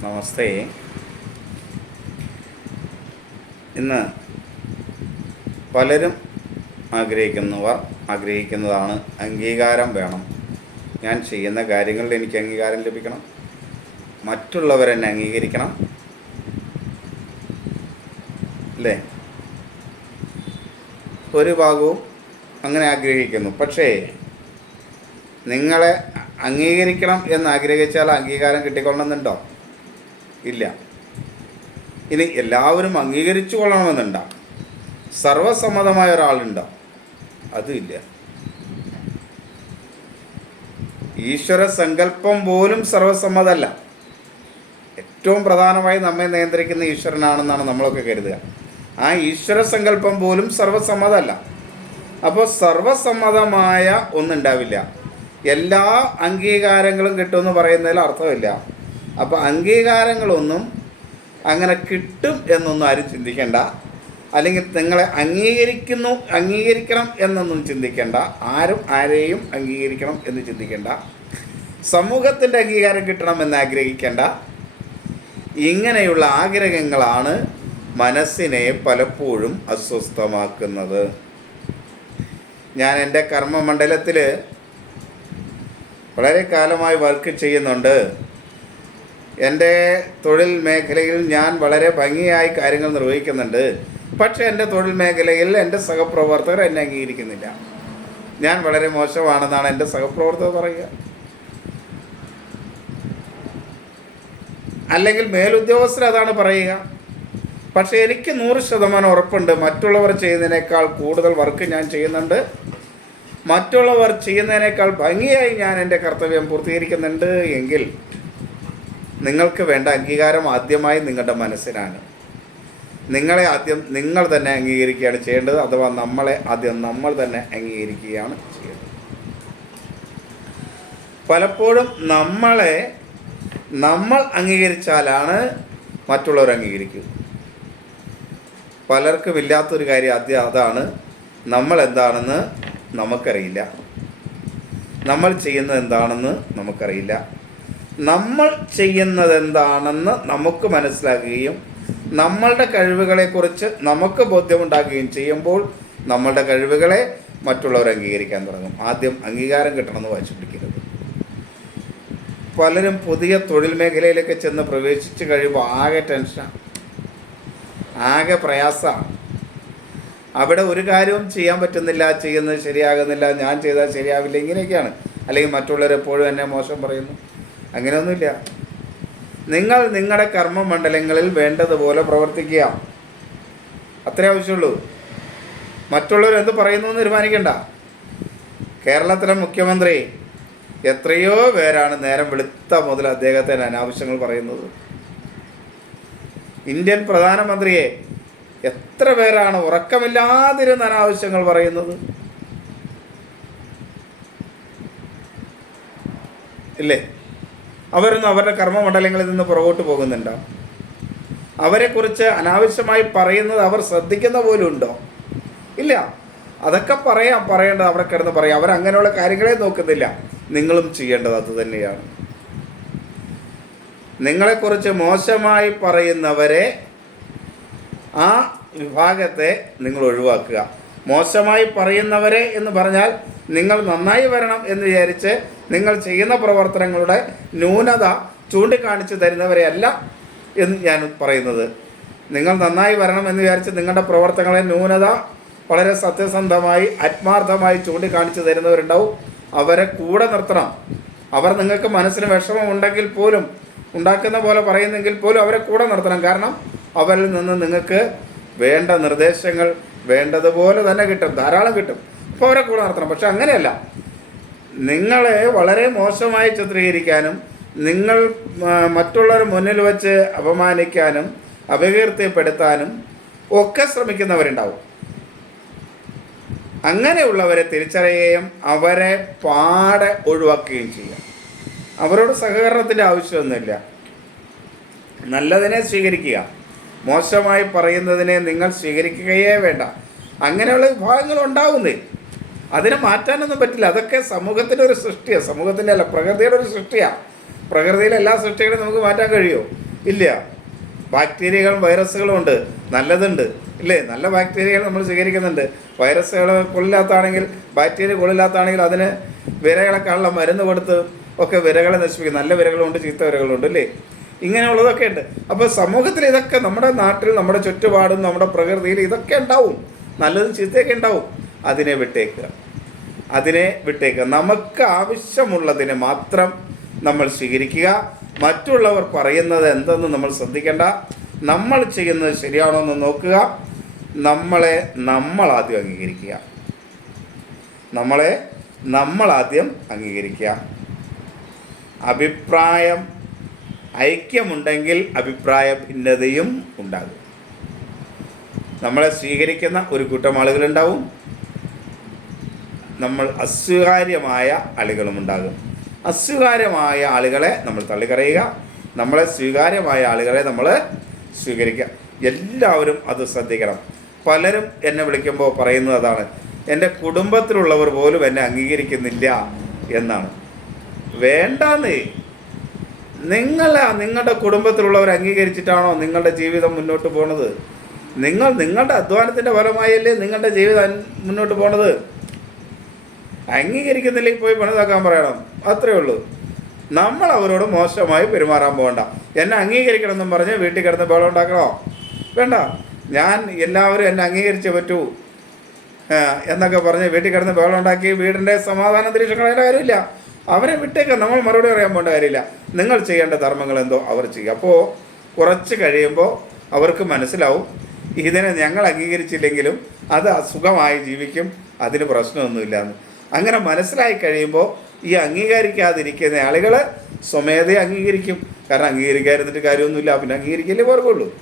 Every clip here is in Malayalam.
നമസ്തേ. ഇന്ന് പലരും ആഗ്രഹിക്കുന്നവർ ആഗ്രഹിക്കുന്നതാണ് അംഗീകാരം വേണം. ഞാൻ ചെയ്യുന്ന കാര്യങ്ങളിൽ എനിക്ക് അംഗീകാരം ലഭിക്കണം. മറ്റുള്ളവരെന്നെ അംഗീകരിക്കണം. അല്ലേ? ഒരു ഭാഗവും അങ്ങനെ ആഗ്രഹിക്കുന്നു. പക്ഷേ നിങ്ങളെ അംഗീകരിക്കണം എന്ന് ആഗ്രഹിച്ചാൽ അംഗീകാരം കിട്ടിക്കൊള്ളണമെന്നുണ്ടോ ഇല്ല. ഇനി എല്ലാവരും അംഗീകരിച്ചു കൊള്ളണമെന്നുണ്ട. സർവസമ്മതമായ ഒരാളുണ്ടോ. അതുമില്ല ഈശ്വര സങ്കല്പം പോലും സർവസമ്മതമല്ല. ഏറ്റവും പ്രധാനമായി നമ്മെ നിയന്ത്രിക്കുന്ന ഈശ്വരനാണെന്നാണ് നമ്മളൊക്കെ കരുതുക. ആ ഈശ്വര സങ്കല്പം പോലും സർവസമ്മതമല്ല. അപ്പോൾ സർവസമ്മതമായ ഒന്നുണ്ടാവില്ല. എല്ലാ അംഗീകാരങ്ങളും കിട്ടുമെന്ന് പറയുന്നതിൽ അർത്ഥമില്ല. അപ്പോൾ അംഗീകാരങ്ങളൊന്നും അങ്ങനെ കിട്ടും എന്നൊന്നും ആരും ചിന്തിക്കേണ്ട. അല്ലെങ്കിൽ നിങ്ങളെ അംഗീകരിക്കുന്നു അംഗീകരിക്കണം എന്നൊന്നും ചിന്തിക്കേണ്ട. ആരും ആരെയും അംഗീകരിക്കണം എന്ന് ചിന്തിക്കേണ്ട. സമൂഹത്തിന്റെ അംഗീകാരം കിട്ടണം എന്ന് ആഗ്രഹിക്കേണ്ട. ഇങ്ങനെയുള്ള ആഗ്രഹങ്ങളാണ് മനസ്സിനെ പലപ്പോഴും അസ്വസ്ഥമാക്കുന്നത്. ഞാൻ എന്റെ കർമ്മമണ്ഡലത്തിൽ വളരെ കാലമായി വർക്ക് ചെയ്യുന്നുണ്ട്. എന്റെ തൊഴിൽ മേഖലയിൽ ഞാൻ വളരെ ഭംഗിയായി കാര്യങ്ങൾ നിർവഹിക്കുന്നുണ്ട്. പക്ഷേ എന്റെ തൊഴിൽ മേഖലയിൽ എന്റെ സഹപ്രവർത്തകർ എന്നെ അംഗീകരിക്കുന്നില്ല. ഞാൻ വളരെ മോശമാണെന്നാണ് എന്റെ സഹപ്രവർത്തകർ പറയുക. അല്ലെങ്കിൽ മേലുദ്യോഗസ്ഥർ അതാണ് പറയുക. പക്ഷേ എനിക്ക് നൂറ് ശതമാനം ഉറപ്പുണ്ട്. മറ്റുള്ളവർ ചെയ്യുന്നതിനേക്കാൾ കൂടുതൽ വർക്ക് ഞാൻ ചെയ്യുന്നുണ്ട്. മറ്റുള്ളവർ ചെയ്യുന്നതിനേക്കാൾ ഭംഗിയായി ഞാൻ എന്റെ കർത്തവ്യം പൂർത്തീകരിക്കുന്നുണ്ട് എങ്കിൽ നിങ്ങൾക്ക് വേണ്ട അംഗീകാരം ആദ്യമായി നിങ്ങളുടെ മനസ്സിനാണ്. നിങ്ങളെ ആദ്യം നിങ്ങൾ തന്നെ അംഗീകരിക്കുകയാണ് ചെയ്യേണ്ടത് അഥവാ നമ്മളെ ആദ്യം നമ്മൾ തന്നെ അംഗീകരിക്കുകയാണ് ചെയ്യേണ്ടത്. പലപ്പോഴും നമ്മളെ നമ്മൾ അംഗീകരിച്ചാലാണ് മറ്റുള്ളവർ അംഗീകരിക്കുക. പലർക്കും ഇല്ലാത്തൊരു കാര്യം ആദ്യം അതാണ്. നമ്മൾ എന്താണെന്ന് നമുക്കറിയില്ല. നമ്മൾ ചെയ്യുന്നത് എന്താണെന്ന് നമുക്കറിയില്ല. നമ്മൾ ചെയ്യുന്നത് എന്താണെന്ന് നമുക്ക് മനസ്സിലാക്കുകയും നമ്മളുടെ കഴിവുകളെക്കുറിച്ച് നമുക്ക് ബോധ്യമുണ്ടാക്കുകയും ചെയ്യുമ്പോൾ നമ്മളുടെ കഴിവുകളെ മറ്റുള്ളവർ അംഗീകരിക്കാൻ തുടങ്ങും. ആദ്യം അംഗീകാരം കിട്ടണമെന്ന് വായിച്ചു പിടിക്കരുത്. പലരും പുതിയ തൊഴിൽ മേഖലയിലേക്ക് ചെന്ന് പ്രവേശിച്ച് കഴിയുമ്പോൾ ആകെ ടെൻഷനാണ് ആകെ പ്രയാസമാണ്. അവിടെ ഒരു കാര്യവും ചെയ്യാൻ പറ്റുന്നില്ല ചെയ്യുന്നത് ശരിയാകുന്നില്ല ഞാൻ ചെയ്താൽ ശരിയാവില്ല ഇങ്ങനെയൊക്കെയാണ്. അല്ലെങ്കിൽ മറ്റുള്ളവർ എപ്പോഴും എന്നെ മോശം പറയുന്നു. അങ്ങനെയൊന്നുമില്ല. നിങ്ങൾ നിങ്ങളുടെ കർമ്മമണ്ഡലങ്ങളിൽ വേണ്ടതുപോലെ പ്രവർത്തിക്കുക. അത്രേ ആവശ്യമുള്ളൂ. മറ്റുള്ളവർ എന്ത് പറയുന്നു എന്ന് തീരുമാനിക്കണ്ട. കേരളത്തിലെ മുഖ്യമന്ത്രി എത്രയോ പേരാണ് നേരം വെളുത്ത മുതൽ അദ്ദേഹത്തിന് അനാവശ്യങ്ങൾ പറയുന്നത്. ഇന്ത്യൻ പ്രധാനമന്ത്രിയെ എത്ര പേരാണ് ഉറക്കമില്ലാതിരുന്ന അനാവശ്യങ്ങൾ പറയുന്നത്? ഇല്ലേ? അവരൊന്നും അവരുടെ കർമ്മമണ്ഡലങ്ങളിൽ നിന്ന് പുറകോട്ട് പോകുന്നുണ്ടോ? അവരെക്കുറിച്ച് അനാവശ്യമായി പറയുന്നത് അവർ ശ്രദ്ധിക്കുന്ന പോലും ഉണ്ടോ? ഇല്ല. അതൊക്കെ പറയാം പറയേണ്ടത് അവിടെ കിടന്ന് പറയാം. അവരങ്ങനെയുള്ള കാര്യങ്ങളെ നോക്കുന്നില്ല. നിങ്ങളും ചെയ്യേണ്ടത് അത് തന്നെയാണ്. നിങ്ങളെക്കുറിച്ച് മോശമായി പറയുന്നവരെ ആ വിഭാഗത്തെ നിങ്ങൾ ഒഴിവാക്കുക. മോശമായി പറയുന്നവരെ എന്ന് പറഞ്ഞാൽ നിങ്ങൾ നന്നായി വരണം എന്ന് വിചാരിച്ച് നിങ്ങൾ ചെയ്യുന്ന പ്രവർത്തനങ്ങളുടെ ന്യൂനത ചൂണ്ടിക്കാണിച്ചു തരുന്നവരെയല്ല എന്ന് ഞാൻ പറയുന്നത്. നിങ്ങൾ നന്നായി വരണം എന്ന് വിചാരിച്ച് നിങ്ങളുടെ പ്രവർത്തനങ്ങളെ ന്യൂനത വളരെ സത്യസന്ധമായി ആത്മാർത്ഥമായി ചൂണ്ടിക്കാണിച്ചു തരുന്നവരുണ്ടാവും. അവരെ കൂടെ നിർത്തണം. അവർ നിങ്ങൾക്ക് മനസ്സിന് വിഷമം ഉണ്ടെങ്കിൽ പോലും ഉണ്ടാക്കുന്ന പോലെ പറയുന്നെങ്കിൽ പോലും അവരെ കൂടെ നിർത്തണം. കാരണം അവരിൽ നിന്ന് നിങ്ങൾക്ക് വേണ്ട നിർദ്ദേശങ്ങൾ വേണ്ടതുപോലെ തന്നെ കിട്ടും. ധാരാളം കിട്ടും. അപ്പോൾ അവരെ കൂടെ നിർത്തണം. പക്ഷെ അങ്ങനെയല്ല. നിങ്ങളെ വളരെ മോശമായി ചിത്രീകരിക്കാനും നിങ്ങൾ മറ്റുള്ളവർ മുന്നിൽ വച്ച് അപമാനിക്കാനും അപകീർത്തിപ്പെടുത്താനും ഒക്കെ ശ്രമിക്കുന്നവരുണ്ടാവും. അങ്ങനെയുള്ളവരെ തിരിച്ചറിയുകയും അവരെ പാടെ ഒഴിവാക്കുകയും ചെയ്യാം അവരോട് സഹകരണത്തിന്റെ ആവശ്യമൊന്നുമില്ല. നല്ലതിനെ സ്വീകരിക്കുക. മോശമായി പറയുന്നതിനെ നിങ്ങൾ സ്വീകരിക്കുകയേ വേണ്ട. അങ്ങനെയുള്ള വിഭാഗങ്ങൾ ഉണ്ടാവുന്നേ. അതിനെ മാറ്റാനൊന്നും പറ്റില്ല. അതൊക്കെ സമൂഹത്തിന്റെ ഒരു സൃഷ്ടിയാണ് സമൂഹത്തിന്റെ അല്ല പ്രകൃതിയുടെ ഒരു സൃഷ്ടിയാണ് പ്രകൃതിയിലെ എല്ലാ സൃഷ്ടികളും നമുക്ക് മാറ്റാൻ കഴിയുമോ ഇല്ല. ബാക്ടീരിയകളും വൈറസുകളും ഉണ്ട്. നല്ലതുണ്ട്. ഇല്ലേ? നല്ല ബാക്ടീരിയകൾ നമ്മൾ സ്വീകരിക്കുന്നുണ്ട്. വൈറസുകൾ കൊള്ളില്ലാത്താണെങ്കിൽ ബാക്ടീരിയ കൊള്ളില്ലാത്താണെങ്കിൽ അതിന് വിരകളൊക്കെയുള്ള മരുന്ന് കൊടുത്ത് ഒക്കെ വിരകളെ നശിപ്പിക്കും. നല്ല വിരകളുണ്ട് ചീത്ത വിരകളുണ്ട് അല്ലേ ഇങ്ങനെയുള്ളതൊക്കെ ഉണ്ട്. അപ്പോൾ സമൂഹത്തിൽ ഇതൊക്കെ നമ്മുടെ നാട്ടിൽ നമ്മുടെ ചുറ്റുപാടും നമ്മുടെ പ്രകൃതിയിൽ ഇതൊക്കെ ഉണ്ടാവും. നല്ലതും ചീത്തയൊക്കെ ഉണ്ടാവും. അതിനെ വിട്ടേക്കുക. അതിനെ വിട്ടേക്കുക. നമുക്ക് ആവശ്യമുള്ളതിനെ മാത്രം നമ്മൾ സ്വീകരിക്കുക. മറ്റുള്ളവർ പറയുന്നത് എന്തെന്ന് നമ്മൾ ശ്രദ്ധിക്കേണ്ട. നമ്മൾ ചെയ്യുന്നത് ശരിയാണോ എന്ന് നോക്കുക. നമ്മളെ നമ്മൾ ആദ്യം അംഗീകരിക്കുക. നമ്മളെ നമ്മൾ ആദ്യം അംഗീകരിക്കുക. അഭിപ്രായം ഐക്യമുണ്ടെങ്കിൽ അഭിപ്രായ ഭിന്നതയും ഉണ്ടാകും. നമ്മളെ സ്വീകരിക്കുന്ന ഒരു കൂട്ടം ആളുകളുണ്ടാവും. നമ്മൾ അസ്വീകാര്യമായ ആളുകളും ഉണ്ടാകും. അസ്വീകാര്യമായ ആളുകളെ നമ്മൾ തള്ളിക്കറിയുക. നമ്മളെ സ്വീകാര്യമായ ആളുകളെ നമ്മൾ സ്വീകരിക്കുക. എല്ലാവരും അത് ശ്രദ്ധിക്കണം. പലരും എന്നെ വിളിക്കുമ്പോൾ പറയുന്നത് അതാണ് എന്റെ കുടുംബത്തിലുള്ളവർ പോലും എന്നെ അംഗീകരിക്കുന്നില്ല എന്നാണ്. വേണ്ടാന്നേ. നിങ്ങൾ നിങ്ങളുടെ കുടുംബത്തിലുള്ളവർ അംഗീകരിച്ചിട്ടാണോ നിങ്ങളുടെ ജീവിതം മുന്നോട്ട് പോണത്? നിങ്ങൾ നിങ്ങളുടെ അധ്വാനത്തിന്റെ ഫലമായല്ലേ നിങ്ങളുടെ ജീവിതം മുന്നോട്ട് പോണത്? അംഗീകരിക്കുന്നില്ലെങ്കിൽ പോയി പണിതാക്കാൻ പറയണം. അത്രേ ഉള്ളൂ. നമ്മൾ അവരോട് മോശമായി പെരുമാറാൻ പോകണ്ട. എന്നെ അംഗീകരിക്കണം എന്നും പറഞ്ഞ് വീട്ടിൽ കിടന്ന് ബഹളം ഉണ്ടാക്കണോ? വേണ്ട. ഞാൻ എല്ലാവരും എന്നെ അംഗീകരിച്ചേ പറ്റൂ. എന്നൊക്കെ പറഞ്ഞ് വീട്ടിൽ കിടന്ന് ബഹളം ഉണ്ടാക്കി വീടിന്റെ സമാധാന അന്തരീക്ഷം കാര്യമില്ല. അവരെ വിട്ടേക്ക് നമ്മൾ മറുപടി പറയാൻ പോകേണ്ട കാര്യമില്ല. നിങ്ങൾ ചെയ്യേണ്ട ധർമ്മങ്ങൾ എന്തോ അവർ ചെയ്യുക അപ്പോൾ കുറച്ച് കഴിയുമ്പോൾ അവർക്ക് മനസ്സിലാവും. ഇതിനെ ഞങ്ങൾ അംഗീകരിച്ചില്ലെങ്കിലും അത് അസുഖമായി ജീവിക്കും. അതിന് പ്രശ്നമൊന്നുമില്ല എന്ന്. അങ്ങനെ മനസ്സിലായി കഴിയുമ്പോൾ ഈ അംഗീകരിക്കാതിരിക്കുന്ന ആളുകൾ സ്വമേധയെ അംഗീകരിക്കും. കാരണം അംഗീകരിക്കാതിരുന്നിട്ട് കാര്യമൊന്നുമില്ല. പിന്നെ അംഗീകരിക്കല്ലേ പോർക്കുള്ളൂ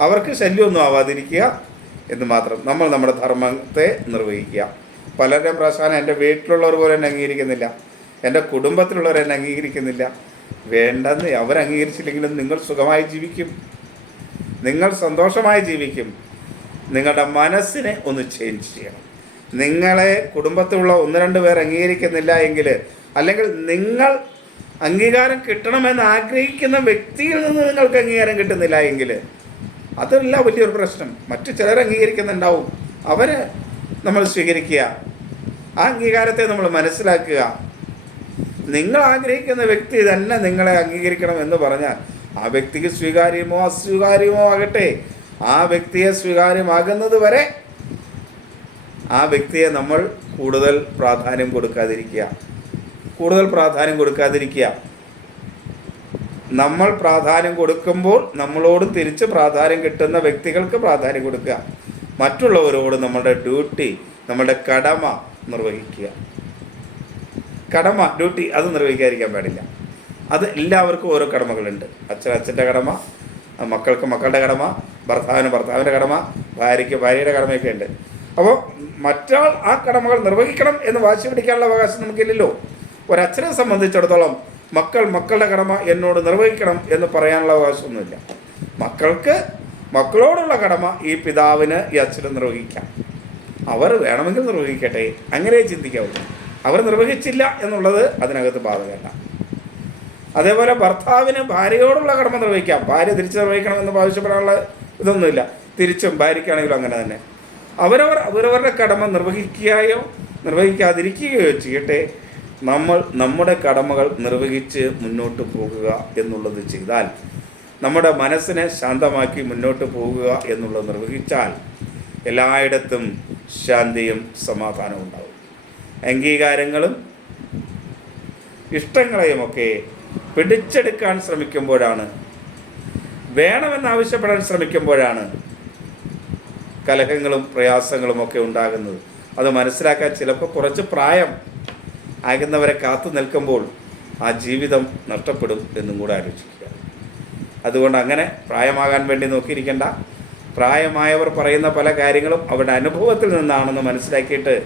അവർക്ക് ശല്യമൊന്നും ആവാതിരിക്കുക എന്ന് മാത്രം. നമ്മൾ നമ്മുടെ ധർമ്മത്തെ നിർവഹിക്കുക. പലരുടെയും പ്രശ്നം എന്റെ വീട്ടിലുള്ളവർ പോലും എന്നെ അംഗീകരിക്കുന്നില്ല. എന്റെ കുടുംബത്തിലുള്ളവർ എന്നെ അംഗീകരിക്കുന്നില്ല. വേണ്ടെന്ന് അവർ അംഗീകരിച്ചില്ലെങ്കിലും നിങ്ങൾ സുഖമായി ജീവിക്കും. നിങ്ങൾ സന്തോഷമായി ജീവിക്കും. നിങ്ങളുടെ മനസ്സിനെ ഒന്ന് ചേഞ്ച് ചെയ്യണം. നിങ്ങളെ കുടുംബത്തിലുള്ള ഒന്ന് രണ്ട് പേർ അംഗീകരിക്കുന്നില്ല എങ്കിൽ അല്ലെങ്കിൽ നിങ്ങൾ അംഗീകാരം കിട്ടണമെന്ന് ആഗ്രഹിക്കുന്ന വ്യക്തിയിൽ നിന്ന് നിങ്ങൾക്ക് അംഗീകാരം കിട്ടുന്നില്ല എങ്കിൽ അതല്ല വലിയൊരു പ്രശ്നം. മറ്റു ചിലർ അംഗീകരിക്കുന്നുണ്ടാവും. അവരെ നമ്മൾ സ്വീകരിക്കുക. ആ അംഗീകാരത്തെ നമ്മൾ മനസ്സിലാക്കുക. നിങ്ങൾ ആഗ്രഹിക്കുന്ന വ്യക്തി തന്നെ നിങ്ങളെ അംഗീകരിക്കണം എന്ന് പറഞ്ഞാൽ ആ വ്യക്തിക്ക് സ്വീകാര്യമോ അസ്വീകാര്യമോ ആകട്ടെ. ആ വ്യക്തിയെ സ്വീകാര്യമാകുന്നത് വരെ ആ വ്യക്തിയെ നമ്മൾ കൂടുതൽ പ്രാധാന്യം കൊടുക്കാതിരിക്കുക. കൂടുതൽ പ്രാധാന്യം കൊടുക്കാതിരിക്കുക. നമ്മൾ പ്രാധാന്യം കൊടുക്കുമ്പോൾ നമ്മളോട് തിരിച്ച് പ്രാധാന്യം കിട്ടുന്ന വ്യക്തികൾക്ക് പ്രാധാന്യം കൊടുക്കുക. മറ്റുള്ളവരോട് നമ്മളുടെ ഡ്യൂട്ടി നമ്മളുടെ കടമ നിർവഹിക്കുക. കടമ ഡ്യൂട്ടി അത് നിർവഹിക്കാതിരിക്കാൻ പാടില്ല. അത് എല്ലാവർക്കും ഓരോ കടമകളുണ്ട്. അച്ഛൻ അച്ഛന്റെ കടമ മക്കൾക്ക് മക്കളുടെ കടമ ഭർത്താവിന് ഭർത്താവിന്റെ കടമ ഭാര്യയ്ക്ക് ഭാര്യയുടെ കടമയൊക്കെ ഉണ്ട്. അപ്പോൾ മറ്റാൾ ആ കടമകൾ നിർവഹിക്കണം എന്ന് വാശി പിടിക്കാനുള്ള അവകാശം നമുക്കില്ലല്ലോ. ഒരച്ഛനെ സംബന്ധിച്ചിടത്തോളം മക്കൾ മക്കളുടെ കടമ എന്നോട് നിർവഹിക്കണം എന്ന് പറയാനുള്ള അവകാശമൊന്നുമില്ല. മക്കൾക്ക് മക്കളോടുള്ള കടമ ഈ പിതാവിന് ഈ അച്ഛന് നിർവഹിക്കാം. അവർ വേണമെങ്കിൽ നിർവഹിക്കട്ടെ. അങ്ങനെ ചിന്തിക്കാവൂ. അവർ നിർവഹിച്ചില്ല എന്നുള്ളത് അതിനകത്ത് ബാധകമല്ല. അതേപോലെ ഭർത്താവിന് ഭാര്യയോടുള്ള കടമ നിർവഹിക്കാം. ഭാര്യ തിരിച്ചു നിർവഹിക്കണം എന്ന് ആവശ്യപ്പെടാനുള്ള ഇതൊന്നുമില്ല. തിരിച്ചും ഭാര്യയ്ക്കാണെങ്കിലും അങ്ങനെ തന്നെ. അവരവർ അവരവരുടെ കടമ നിർവഹിക്കുകയോ നിർവഹിക്കാതിരിക്കുകയോ ചെയ്യട്ടെ. നമ്മൾ നമ്മുടെ കടമകൾ നിർവഹിച്ച് മുന്നോട്ട് പോകുക എന്നുള്ളത് ചെയ്താൽ നമ്മുടെ മനസ്സിനെ ശാന്തമാക്കി മുന്നോട്ട് പോകുക എന്നുള്ളത് നിർവഹിച്ചാൽ എല്ലായിടത്തും ശാന്തിയും സമാധാനവും ഉണ്ടാവും. അംഗീകാരങ്ങളും ഇഷ്ടങ്ങളെയുമൊക്കെ പിടിച്ചെടുക്കാൻ ശ്രമിക്കുമ്പോഴാണ് വേണമെന്ന് ആവശ്യപ്പെടാൻ ശ്രമിക്കുമ്പോഴാണ് കലഹങ്ങളും പ്രയാസങ്ങളും ഒക്കെ ഉണ്ടാകുന്നത്. അത് മനസ്സിലാക്കാൻ ചിലപ്പോൾ കുറച്ച് പ്രായം ആകുന്നവരെ കാത്തു നിൽക്കുമ്പോൾ ആ ജീവിതം നഷ്ടപ്പെടും എന്നും കൂടെ ആലോചിക്കുക. അതുകൊണ്ട് അങ്ങനെ പ്രായമാകാൻ വേണ്ടി നോക്കിയിരിക്കേണ്ട. പ്രായമായവർ പറയുന്ന പല കാര്യങ്ങളും അവരുടെ അനുഭവത്തിൽ നിന്നാണെന്ന് മനസ്സിലാക്കിയിട്ട്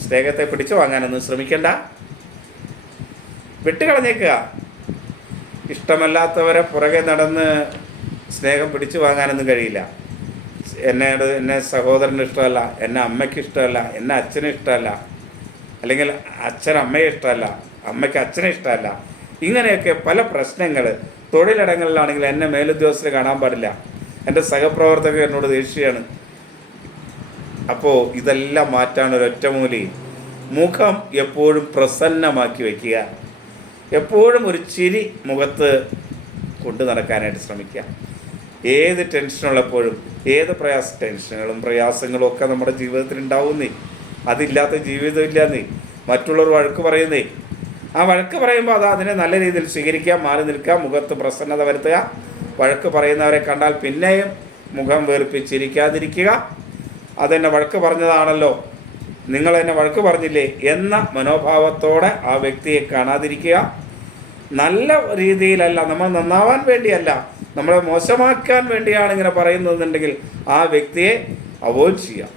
സ്നേഹത്തെ പിടിച്ചു വാങ്ങാനൊന്നും ശ്രമിക്കേണ്ട. വിട്ടുകളഞ്ഞേക്കുക. ഇഷ്ടമല്ലാത്തവരെ പുറകെ നടന്ന് സ്നേഹം പിടിച്ചു വാങ്ങാനൊന്നും കഴിയില്ല. എന്നോട് എന്നെ സഹോദരന് ഇഷ്ടമല്ല എന്നെ അമ്മയ്ക്ക് ഇഷ്ടമല്ല എന്നെ അച്ഛന് ഇഷ്ടമല്ല അല്ലെങ്കിൽ അച്ഛൻ അമ്മയെ ഇഷ്ടമല്ല അമ്മയ്ക്ക് അച്ഛനെ ഇഷ്ടമല്ല. ഇങ്ങനെയൊക്കെ പല പ്രശ്നങ്ങൾ തൊഴിലിടങ്ങളിലാണെങ്കിൽ എന്നെ മേലുദ്യോഗസ്ഥരെ കാണാൻ പാടില്ല. എന്റെ സഹപ്രവർത്തകർ എന്നോട് ദേഷ്യമാണ്. അപ്പോൾ ഇതെല്ലാം മാറ്റാൻ ഒരു ഒറ്റമൂലി മുഖം എപ്പോഴും പ്രസന്നമാക്കി വയ്ക്കുക എപ്പോഴും ഒരു ചിരി മുഖത്ത് കൊണ്ടു നടക്കാനായിട്ട് ശ്രമിക്കുക. ഏത് ടെൻഷനുള്ളപ്പോഴും ഏത് പ്രയാസ ടെൻഷനുകളും പ്രയാസങ്ങളും ഒക്കെ നമ്മുടെ ജീവിതത്തിൽ ഉണ്ടാവുന്നേ. അതില്ലാത്ത ജീവിതമില്ലാന്നേ മറ്റുള്ളവർ വഴക്ക് പറയുന്നേ. ആ വഴക്ക് പറയുമ്പോൾ അത് അതിനെ നല്ല രീതിയിൽ സ്വീകരിക്കുക മാറി നിൽക്കുക മുഖത്ത് പ്രസന്നത വരുത്തുക. വഴക്ക് പറയുന്നവരെ കണ്ടാൽ പിന്നെയും മുഖം വേർപ്പിച്ചിരിക്കാതിരിക്കുക അതെന്നെ വഴക്ക് പറഞ്ഞതാണല്ലോ. നിങ്ങൾ എന്നെ വഴക്ക് പറഞ്ഞില്ലേ എന്ന മനോഭാവത്തോടെ ആ വ്യക്തിയെ കാണാതിരിക്കുക. നല്ല രീതിയിലല്ല നമ്മൾ നന്നാവാൻ വേണ്ടിയല്ല. നമ്മളെ മോശമാക്കാൻ വേണ്ടിയാണ് ഇങ്ങനെ പറയുന്നതെന്നുണ്ടെങ്കിൽ ആ വ്യക്തിയെ അവോയ്ഡ് ചെയ്യുക.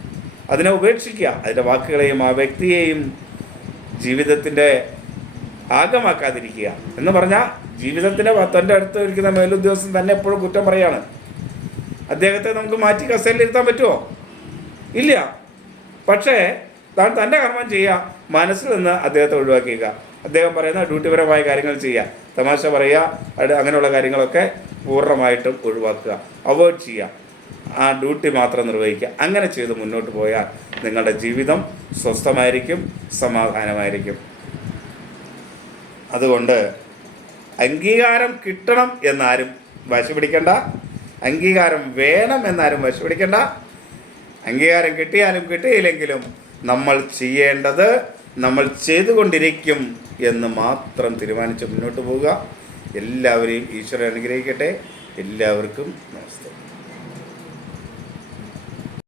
അതിനെ ഉപേക്ഷിക്കുക. അതിന്റെ വാക്കുകളെയും ആ വ്യക്തിയെയും ജീവിതത്തിന്റെ ഭാഗമാക്കാതിരിക്കുക എന്ന് പറഞ്ഞാൽ ജീവിതത്തിന്റെ തന്റെ അടുത്ത് ഇരിക്കുന്ന മേലുദ്യോഗസ്ഥൻ തന്നെ എപ്പോഴും കുറ്റം പറയാണ്. അദ്ദേഹത്തെ നമുക്ക് മാറ്റി കസേരയിൽ ഇരുത്താൻ പറ്റുമോ? ഇല്ല. പക്ഷേ താൻ തന്റെ കർമ്മം ചെയ്യുക. മനസ്സിൽ നിന്ന് അദ്ദേഹത്തെ ഒഴിവാക്കിയേക്കുക. അദ്ദേഹം പറയുന്ന ഡ്യൂട്ടിപരമായ കാര്യങ്ങൾ ചെയ്യുക. തമാശ പറയുക അങ്ങനെയുള്ള കാര്യങ്ങളൊക്കെ പൂർണമായിട്ടും ഒഴിവാക്കുക അവോയ്ഡ് ചെയ്യുക ആ ഡ്യൂട്ടി മാത്രം നിർവഹിക്കുക. അങ്ങനെ ചെയ്ത് മുന്നോട്ട് പോയാൽ നിങ്ങളുടെ ജീവിതം സ്വസ്ഥമായിരിക്കും സമാധാനമായിരിക്കും. അതുകൊണ്ട് അംഗീകാരം കിട്ടണം എന്നാരും വശ പിടിക്കണ്ട. അംഗീകാരം വേണം എന്നാരും വശ പിടിക്കണ്ട. അംഗീകാരം കിട്ടിയാലും കിട്ടിയില്ലെങ്കിലും നമ്മൾ ചെയ്യേണ്ടത് നമ്മൾ ചെയ്തുകൊണ്ടിരിക്കും എന്ന് മാത്രം തീരുമാനിച്ച് മുന്നോട്ട് പോവുക. എല്ലാവരെയും ഈശ്വരൻ അനുഗ്രഹിക്കട്ടെ. എല്ലാവർക്കും നമസ്തേ.